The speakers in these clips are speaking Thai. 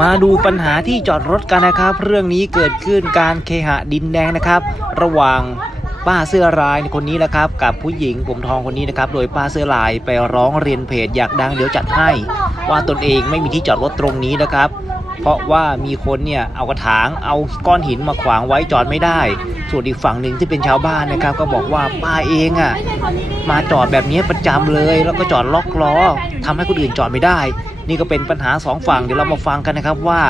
มาดูปัญหาที่จอดรถกันนะครับ เรื่องนี้เกิดขึ้นการเคหะดินแดงนะครับ ระหว่างป้าเสื้อลายคนนี้นะครับ กับผู้หญิงผมทองคนนี้นะครับ โดยป้าเสื้อลายไปร้องเรียนเพจอยากดังเดี๋ยวจัดให้ ว่าตนเองไม่มีที่จอดรถตรงนี้นะครับ เพราะว่ามีคนเนี่ยเอากระถางเอาก้อนหินมาขวางไว้จอดไม่ได้ ส่วนอีกฝั่งหนึ่งที่เป็นชาวบ้านนะครับ ก็บอกว่าป้าเองอะมาจอดแบบนี้ประจำเลย แล้วก็จอดล็อกล้อทำให้คนอื่นจอดไม่ได้ นี่ก็เป็นปัญหาสองฝั่งเดี๋ยวเรามาฟังกันนะครับว่า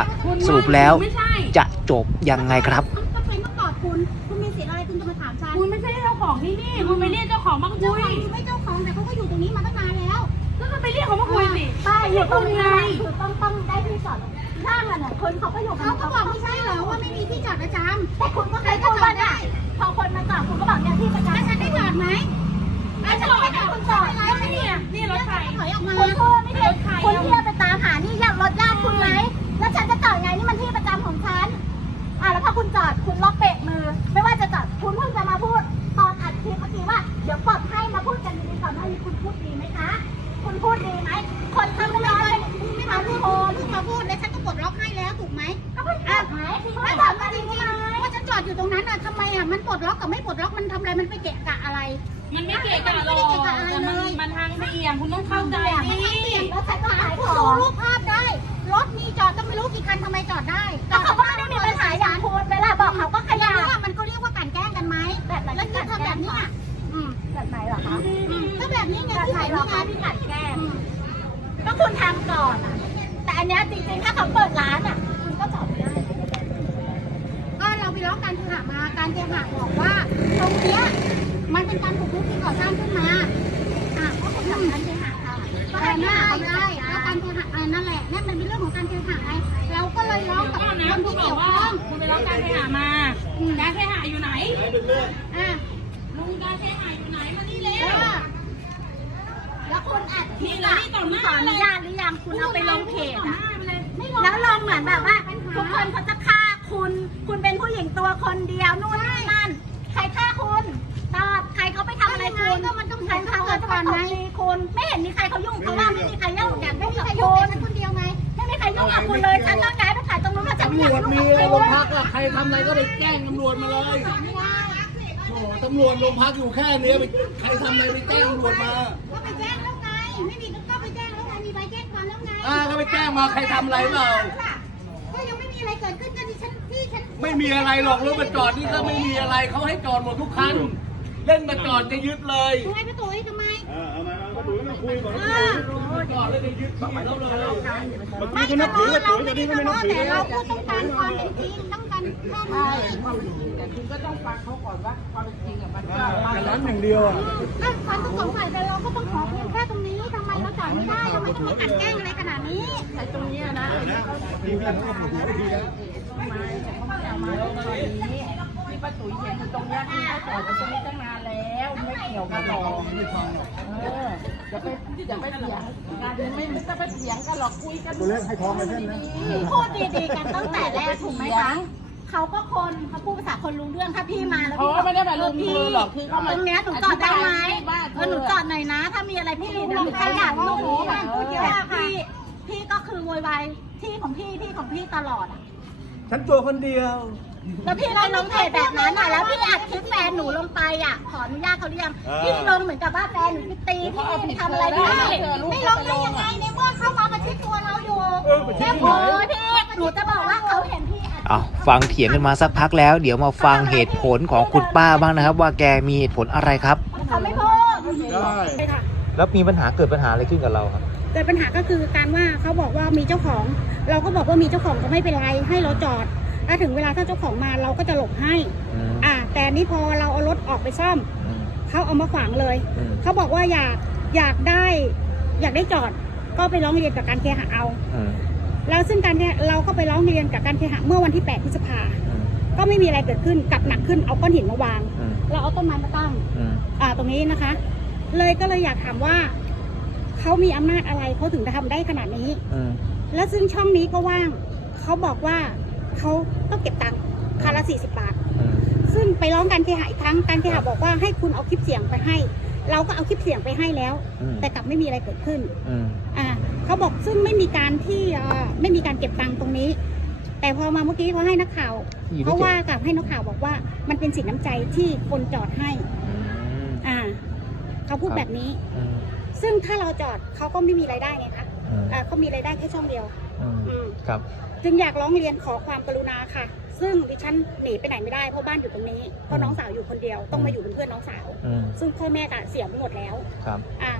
สรุปแล้วไม่ใช่จะจบยังไงครับก็ใครมาตอบคุณคุณมีสิทธิ์อะไรคุณจะมาถามฉันคุณไม่ใช่เจ้าของที่นี่คุณไปเรียกเจ้าของมาคุเจ้ายของคือไม่เจ้าของแต่เขาก็อยู่ตรงนี้มาตั้งนานแล้วแล้วก็ไปเรียกเขามาคุยสิป้าอยู่ตรงนี้คือต้องต้องได้ที่จอดข้างอะเนี่ยคนเขาก็อยู่เขาก็บอกไม่ใช่เหรอว่าไม่มีที่จอดประจำแต่คุณก็เคยจอดได้พอคนมาจอดคุณก็บอกเนี่ยที่ประจำแล้วฉันได้จอดไหมแล้วฉันไม่ได้คุณจอดไหมเนี่ยนี่รถไฟถอยออกมาคุณพูดไม่ได้คุณเที่ยว งนี่มันที่ประจำของฉัน อะแล้วพอคุณจอดคุณล็อกเบรกมือ ไม่ว่าจะจอดคุณเพิ่งจะมาพูด ตอนอัดคลิปเมื่อกี้ว่าเดี๋ยวปลดให้มาพูดกันดีๆก่อนว่าคุณพูดดีไหมคะ คุณพูดดีไหม คนทำไม่ได้คุณไม่มาพูดโอ้ลูกมาพูดแล้วฉันก็ปลดล็อกให้แล้วถูกไหมก็เพิ่งปลดไหมแล้วถามมาจริงๆว่าฉันจอดอยู่ตรงนั้นอะทำไมอะมันปลดล็อกกับไม่ปลดล็อกมันทำอะไรมันไปเกะกะอะไร มันไม่เกะกะหรอกแต่มันมันทางเบี่ยงคุณต้องเข้าใจไม่ดิใช่เปลี่ยนแล้วฉันก็ขายของดูรูปภาพได้ รถมีจอดต้องไม่รู้กี่คันทำไมจอดได้แต่เขาก็ไม่ได้มีปัญหาอย่างคุณเวลาบอกเขาก็ขยันมันก็เรียกว่าการแกล้งกันไหมแบบแล้วที่ทำแบบนี้อะอืมแบบไหนเหรอคะก็แบบนี้ไงที่ไหนหรอคะที่กัดแกล้งก็คุณทำก่อนอะ แต่อันเนี้ยจริงๆถ้าเขาเปิดร้านอะคุณก็จอดไม่ได้ก็เราไปร้องการเคหะมาการเคหะบอกว่าตรงเนี้ยมันเป็นการปลูกรุกที่ก่อสร้างขึ้นมาอะก็คุณทำการเคหะค่ะก็ให้ได้ได้แล้ว การเคหะอ่านั่นแหละนั่นมันเป็นเรื่องของการเคหะไงเราก็เลยร้องกับคนที่บอเกี่ยวว่าข้องคุณไปรับการเคหะมา การเคหะอยู่ไหนอะลุงการเคหะอยู่ไหนมานี่เร็วแล้วคุณอัดคลินี่ปเลยอะคุณขออนุญาตหรือยังคุณเอาไปลงเพจต่ออะหน้าไปเลยแล้วลงเหมือนแบบว่า ทุกคนเขาจะฆ่าคุณ คุณเป็นผู้หญิงตัวคนเดียวนู่นนี่นั่น ใครฆ่าคุณตอบใครเขาไปทำอะไรคุณก็มันต้องใช้เขาเกิดก่อนไงคุณไม่เห็นมีใครเขายุ่งเพราะว่าไม่ กับคุณเลยฉันต้องย้ายไปขายตรงนู้นเพราะฉันไม่ตำอรยากวจยุ่งมีกับโรงคุณพักอะใครทำอะไรก็ไปแจ้งตำรวจมาเลยไม่ได้โอ้ตำรวจโรงพักอยู่แค่เนี้ยไปใครทำอะไรไปแจ้งตำรวจมาก็ไปแจ้งแล้วไงไม่มีก็ไปแจ้งแล้วไงมีใบแจ้งความแล้วไงอ่าก็ไปแจ้งมาใครทำอะไรเปล่าก็ยังไม่มีอะไรเกิดขึ้นก็ดิฉันที่ฉันไม่มีอะไรหรอกรถมาจอดนี่ก็ไม่มีอะไรเขาให้จอดหมดทุกคันเล่นมาจอดจะยึดเลย ทำไมพี่ตุ๋ยทำไม เอามาเอามา ไมาคุยก่อนเออจอดแล้วจะยึดที่เขาเลยไม่ก็รู้เราไม่ได้ขโมยแต่เราพูดต้องกาความเป็นจริงต้องการแค่นี้ร้านอย่างเดียวอะก็ความต้องสงสัยแต่เราก็ต้องขอเพียงแค่ตรงนี้ทำไมเราจอดไม่ได้ทำไมต้องมากลันแกล้งอะไรขนาดนี้ทีมงานเขาก็ถูกวิธีแล้วที่ป้าตุ๋ยเห็นอยู่ตรงนี้ที่เขาจอดอยู่ตรงนี้ตั้งนานแล้วไม่เกี่ ยวกันหรอเอออย่าไปอย่าไปเถียงกันไม่ไม่ต้องไปเถียงกันหรอกคุยกันตัวเล็กให้ทองไปเส้นนะ พูดดีๆกันตั้งแต่แรกถูกไหมคะเขาก็คนเขาพูดภาษาคนรู้เรื่องถ้าพี่มาแล้วพี่ไม่ได้มาลุมเธอหรอกคือเขาตรงเนี้ยหนูจอดได้ไหมว่าเออหนูจอดหน่อยนะ ถ้ามีอะไรพี่หนูขยันหนูพูดเยอะพี่พี่ก็คือโวยวายที่ของพี่ที่ของพี่ตลอดอะฉันตัวคนเดียว แล้วพี่ก็ลงเพจแบบนั้นอะแล้วพี่อัดคลิปแฟนหนูลงไปอะขออนุญาตเขาหรือยังพี่ลงเหมือนกับว่าแฟนหนูไปตีพี่ทำอะไรไม่ได้ไม่ลงได้ยังไงในเมื่อเขามาประชิดตัวเราอยู่แค่โอ้ยพี่หนูจะบอกว่าเขาเห็นพี่อัดเอาฟังเถียงกันมาสักพักแล้ว เดี๋ยวมาฟังเหตุผลของคุณป้าบ้างนะครับ ว่าแกมีเหตุผลอะไรครับ เขาไม่พูดได้ค่ะแล้วมีปัญหาเกิดปัญหาอะไรขึ้นกับเราครับ เกิดปัญหาก็คือการว่าเขาบอกว่ามีเจ้าของ เราก็บอกว่ามีเจ้าของก็ไม่เป็นไรให้เราจอด ถ้าถึงเวลาถ้าเจ้าของมาเราก็จะหลบให้ อืมอ่า แต่นี่พอเราเอารถออกไปซ่อม อืมเขาเอามาขวางเลย อืมเขาบอกว่าอยากอยากได้ อยากได้จอด ก็ไปร้องเรียนกับการเคหะเอา อืมแล้วซึ่งการเนี่ยเราก็ไปร้องเรียนกับการเคหะเมื่อวันที่8พฤษภาอืมก็ไม่มีอะไรเกิดขึ้นกลับหนักขึ้นเอาก้อนหินมาวาง อืมเราเอาต้นไม้มาตั้ง อืมอ่าตรงนี้นะคะ เลยก็เลยอยากถามว่าเขามีอำนาจอะไรเขาถึงจะทำได้ขนาดนี้ อืม แล้วซึ่งช่องนี้ก็ว่างเขาบอกว่า เขาต้องเก็บตังค์คันละสี่สิบบาทอืมซึ่งไปร้องการเคหะอีกครั้งการเคหะบอกว่าให้คุณเอาคลิปเสียงไปให้ เราก็เอาคลิปเสียงไปให้แล้วอืมแต่กลับไม่มีอะไรเกิดขึ้นอืมอ่าเขาบอกซึ่งไม่มีการที่เอ่อไม่มีการเก็บตังค์ตรงนี้ แต่พอมาเมื่อกี้เขาให้นักข่าวอยู่ที่เขาว่ากับให้นักข่าวบอกว่า มันเป็นสินน้ำใจที่คนจอดให้อืมอ่าเขาพูดครับแบบนี้อืมซึ่งถ้าเราจอดเขาก็ไม่มีรายได้ไงคะอืมอ่าเขามีรายได้แค่ช่องเดียวอืมอืม ครับจึงอยากร้องเรียนขอความกรุณาค่ะ ซึ่งดิฉันหนีไปไหนไม่ได้เพราะบ้านอยู่ตรงนี้เพราะน้องสาวอยู่คนเดียวต้องมาอยู่เป็นเพื่อนน้องสาว อืมซึ่งพ่อแม่ก็เสียไปหมดแล้วครับอะ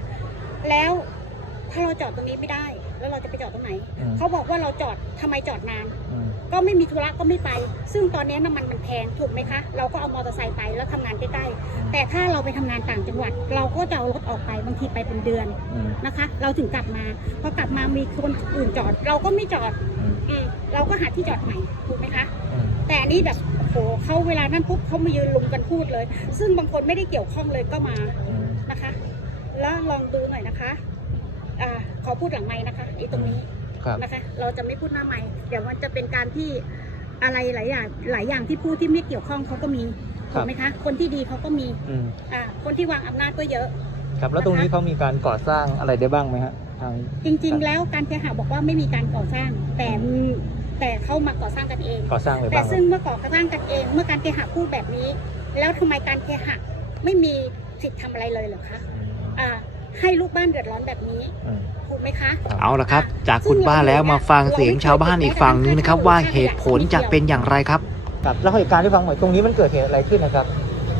แล้วถ้าเราจอดตรงนี้ไม่ได้ แล้วเราจะไปจอดตรงไหน อืมเขาบอกว่าเราจอดทำไมจอดนาน อืมก็ไม่มีธุระก็ไม่ไป ซึ่งตอนนี้น้ำมันมันแพงถูกไหมคะ เราก็เอามอเตอร์ไซค์ไปแล้วทำงานใกล้ๆ แต่ถ้าเราไปทำงานต่างจังหวัด เราก็จะเอารถออกไปบางทีไปเป็นเดือนอืมนะคะ เราถึงกลับมาพอกลับมามีคนอื่นจอด เราก็ไม่จอดอืมอืมเราก็หาที่จอดใหม่ถูกไหมคะอืมแต่อันนี้แบบโอ้โหเขาเวลานั้นปุ๊บเขามายืนลุมกันพูดเลย ซึ่งบางคนไม่ได้เกี่ยวข้องเลยก็มาอืมนะคะ แล้วลองดูหน่อยนะคะอ่าขอพูดหลังไม้นะคะไอ้ตรงนี้ครับนะคะเราจะไม่พูดหน้าไม้เดี๋ยวมันจะเป็นการที่อะไรหลายอย่างหลายอย่างที่พูดที่ไม่เกี่ยวข้องเขาก็มีครั ถูบกไหมคะ คนที่ดีเขาก็มีอืมอ่าคนที่วางอำนาจก็เยอะ ครับ แล้วตรงนี้เขามีการก่อสร้างอะไรได้บ้างไหมฮะทาง จริง ๆ แล้วการเคหะบอกว่าไม่มีการก่อสร้าง แต่มีแต่เข้ามาก่อสร้างกันเอง ก่อสร้างอะไรแต่บ้างคซึ่รับงเมื่อก่อสร้างกันเอง เมื่อการเคหะพูดแบบนี้ แล้วทำไมการเคหะไม่มีสิทธิ์ทำอะไรเลยเหรอคะอ่าให้ลูกบ้านเดือดร้อนแบบนี้อืม ถูกไหมคะ เอาละครับ จากคุณป้าแล้วมาฟังเสียงชาวบ้านอีกฝั่งนึงนะครับ ว่าเหตุผลจะเป็นอย่างไรครับ ครับแล้วเหตุการณ์ที่ฟังหน่อยตรงนี้มันเกิดเหตุอะไรขึ้นนะครับ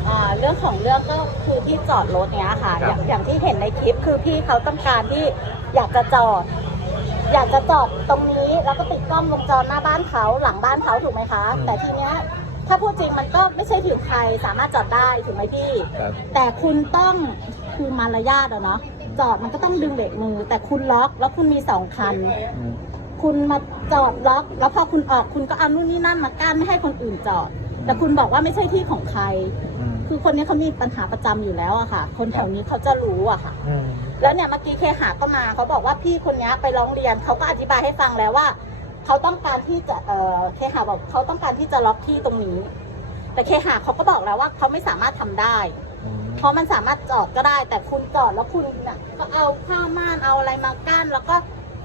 อ่าเรื่องของเรื่องก็คือที่จอดรถเนี้ยค่ะครับ อย่างอย่างที่เห็นในคลิปคือพี่เขาต้องการที่อยากจะจอด อยากจะจอดตรงนี้แล้วก็ติดกล้องวงจรหน้าบ้านเขาหลังบ้านเขาถูกไหมคะแต่ทีเนี้ยถ้าพูดจริงมันก็ไม่ใช่ถึงใครสามารถจอดได้ถูกไหมพี่ ครับแต่คุณต้องคือมารยาทอะเนาะจอดมันก็ต้องดึงเบรกมือ แต่คุณล็อกแล้วคุณมีสองคัน อืม คุณมาจอดล็อก แล้วพอคุณออกคุณก็เอานู่นนี่นั่นมากั้นไม่ให้คนอื่นจอด แต่คุณบอกว่าไม่ใช่ที่ของใคร อืมคือคนนี้เขามีปัญหาประจำอยู่แล้วอะค่ะ คนแถวนี้เขาจะรู้อะค่ะ อืมแล้วเนี่ยเมื่อกี้เคหาก็มาเขาบอกว่าพี่คนนี้ไปร้องเรียนเขาก็อธิบายให้ฟังแล้วว่าเขาต้องการที่จะเออเคหาบอกเขาต้องการที่จะล็อกที่ตรงนี้ แต่เคหาเขาก็บอกแล้วว่าเขาไม่สามารถทำได้ อืมเพราะมันสามารถจอดก็ได้ แต่คุณจอดแล้วคุณน่ะก็เอาผ้าม่านเอาอะไรมากั้น แล้วก็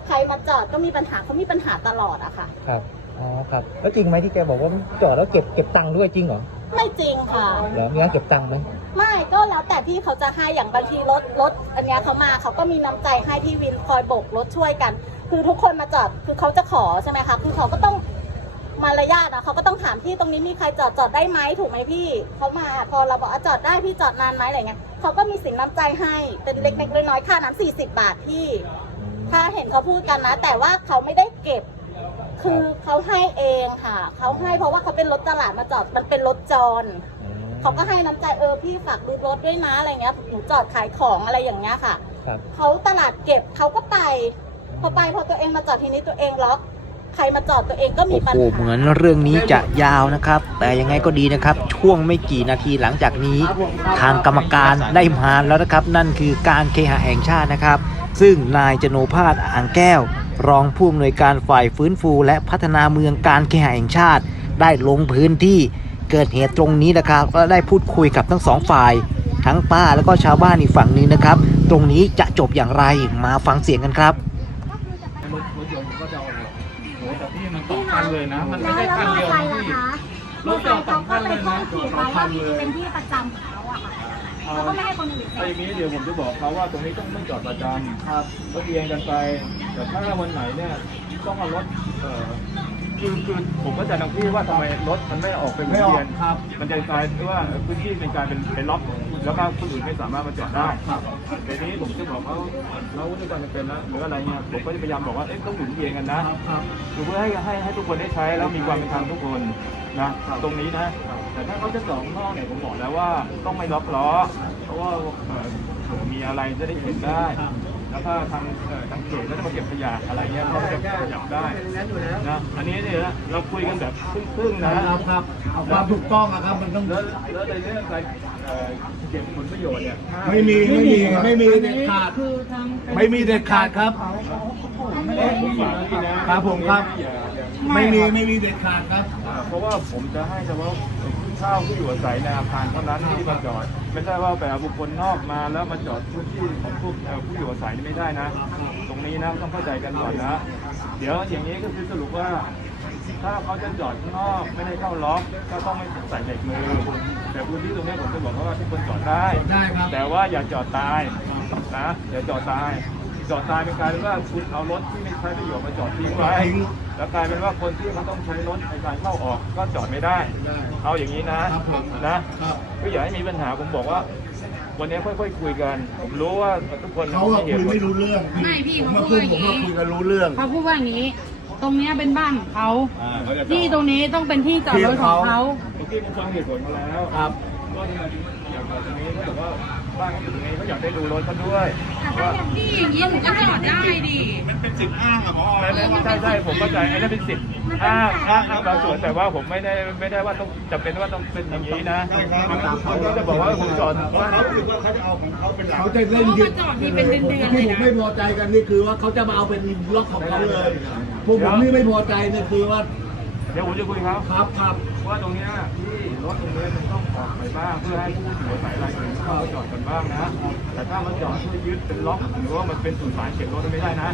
ใครมาจอดก็มีปัญหาเขามีปัญหาตลอดอะค่ะ ครับ อ๋อ ครับ แล้วจริงไหมที่แกบอกว่าจอดแล้วเก็บเก็บตังค์ด้วยจริงเหรอไม่จริงค่ะ เหรอมีการเก็บตังค์ไหมไม่ก็แล้วแต่พี่เขาจะให้อย่างบางทีรถรถอันเนี้ยเขามาเขาก็มีน้ำใจให้พี่วินคอยโบกรถช่วยกัน คือทุกคนมาจอดคือเขาจะขอใช่ไหมคะคือเขาก็ต้องมารยาทนะเขาก็ต้องถามพี่ตรงนี้มีใครจอดจอดได้ไหมถูกไหมพี่เขามาพอเราบอกว่าจอดได้พี่จอดนานไหมอะไรเงี้ยเขาก็มีสินน้ำใจให้เป็นเล็กๆน้อยๆค่าน้ำสี่สิบบาทพี่ ถ้าเห็นเขาพูดกันนะ แต่ว่าเขาไม่ได้เก็บ คือเขาให้เองค่ะ เขาให้เพราะว่าเขาเป็นรถตลาดมาจอด มันเป็นรถจรอืมเขาก็ให้น้ำใจเออพี่ฝากดูรถด้วยนะอะไรเงี้ย หนูจอดขายของอะไรอย่างเงี้ยค่ะ ครับ เขาตลาดเก็บเขาก็ไป พอไปพอตัวเองมาจอดทีนี้ตัวเองล็อก ใครมาจอดตัวเองก็มีโอ้ปัญโหหาเหมือนเรื่องนี้จะยาวนะครับ แต่ยังไงก็ดีนะครับ ช่วงไม่กี่นาทีหลังจากนี้ ทางกรรมการได้มาแล้วนะครับ นั่นคือการเคหะแห่งชาตินะครับ ซึ่งนายจโนภาสอ่างแก้ว รองผู้อำนวยการฝ่ายฟื้นฟูและพัฒนาเมืองการเคหะแห่งชาติ ได้ลงพื้นที่เกิดเหตุตรงนี้นะครับก็ได้พูดคุยกับทั้งสองฝ่าย ทั้งป้าแล้วก็ชาวบ้านอีกฝั่งหนึงนะครับ ตรงนี้จะจบอย่างไรมาฟังเสียงกันครับ สองคันเลยนะ มันไม่แล้วใช่แล้วคันมอเดียวไซนะค์ล่ะพี่คะรถจอดสองคันเลยนะขีดสอไว้งคัว่านเลยเป็นที่ประจำของเขาอะค่ะเขาก็ไม่ให้คนอื่นไอ้นี้เดี๋ยวผมจะบอกเขาว่าตรงนี้ต้องไม่จอดประจำครับรถเอียงกันไป แต่ถ้าวันไหนเนี่ยต้องเอารถเอ่อ คือคือผมก็จะทางพี่ว่าทำไมรถมันไม่ออกเป็นวงเวียนครับมันจะกลายเป็นว่าพื้นที่เป็นกลายเป็นเป็นล็อกแล้วก็คนอื่นไม่สามารถมาจอดได้ครับในนี้ผมจะบอกเขาแล้วด้วยความจำเป็นแล้วหรืออะไรเงี้ยผมก็จะพยายามบอกว่าเอ๊ะต้องหมุนเวียนกันนะคือเพื่อให้ให้ให้ทุกคนได้ใช้แล้วมีความเป็นธรรมทุกคนนะตรงนี้นะ แต่ถ้าเขาจะจอดข้างนอกเนี่ยผมบอกแล้วว่าต้องไม่ล็อกล้อเพราะว่าเอ่อเผื่อมีอะไรจะได้เห็นได้ แล้วถ้าทางเอ่อทางเขตก็จะมาเก็บขยะอะไรเงี้ยเขาก็จะขยับได้นะอันนี้เนี่ยเราคุยกันแบบครึ่งๆนะครับเอาความถูกต้องอะครับมันต้องแล้วแล้วในเรื่องการเอ่อเก็บผลประโยชน์เนี่ยถ้าไม่มีไม่มีไม่มีเด็ดขาดไม่มีเด็ดขาดครับผมฝากพี่นะครับผมครับอย่าอย่า ไม่มีไม่มีเด็ดขาดครับอ่าเพราะว่าผมจะให้เฉพาะผู้เข้าผู้อยู่อาศัยในอาคารเท่านั้นที่มาจอด ไม่ใช่ว่าแบบบุคคลนอกมาแล้วมาจอดพื้นที่ของพวกเอ่อผู้อยู่อาศัยนี่ไม่ได้นะ ตรงนี้นะต้องเข้าใจกันก่อนนะ เดี๋ยวอย่างนี้ก็คือสรุปว่า ถ้าเขาจะจอดข้างนอกไม่ได้เข้าล็อกก็ต้องไม่ใส่เหล็กมือ แต่พื้นที่ตรงนี้ผมจะบอกว่าทุกคนจอดได้ได้ครับแต่ว่าอย่าจอดตายนะอย่าจอดตาย จอดตายเป็นกลารว่าคุณเอารถที่ไม่ใช้ประโยชน์มาจอดทิ้งไว้ทิ้งแล้วกลายเป็นว่าคนที่เขาต้องใช้รถในการเข้าออกก็จอดไม่ได้ เอาอย่างนี้นะครับผมนะครับก็อย่าให้มีปัญหาผมบอกว่า วันนี้ค่อยๆคุยกัน ผมรู้ว่าทุกคนเขาอะคุยไม่รู้เรื่องไม่พี่ผมเขามาพูพูดดอย่างผมมาคุยนี้กันรู้เรื่องเขาพูดว่าอย่างนี้ ตรงเนี้ยเป็นบ้านของเขาอ่าเขาจะจอดที่ตรงนี้ต้องเป็นที่จอดรถของเขาเมื่อกี้ผมฟังเหตุผลมาแล้วครับก็ทำไมถึงอยากจอดตรงนี้เขาบอกว่า บ้านเขาอยู่ตรงนี้เขาอยากได้ดูรถเขาด้วยว่าพี่อย่างนี้หนูก็จอดได้ดิมันเป็นสิทธิ์อ้างอะพอไม่ไม่ใช่ใช่ผมเข้าใจไอ้นั่นเป็นสิทธิ์อ้างอ้างอ้างบางส่วนแต่ว่าผมไม่ได้ไม่ได้ว่าต้องจำเป็นว่าต้องเป็นอย่างนี้นะใช่ครับผมก็จะบอกว่าผมจอดบ้านเขาคิดว่าเขาจะเอาของเขาเป็นหลักเขาจะเขาเล่นมายึดจอดนี่เป็นเดือนๆเลยที่ผมนะไม่พอใจกันนี่คือว่าเขาจะมาเอาเป็นล็อกของเขาเลยพวกผมนี่ไม่พอใจเนี่ยคือว่าเดี๋ยวผมจะคุยเขาครับครับ ว่าตรงนี้ที่รถตรงนี้มันต้องออกไปบ้างเพื่อให้ผู้อยู่อายรายอื่นเข้ามาจอดกันบ้างนะ แต่ถ้ามันจอดเพื่อยึดเป็นล็อกหรือว่ามันเป็นสุสานเก็บรถไม่ได้นะ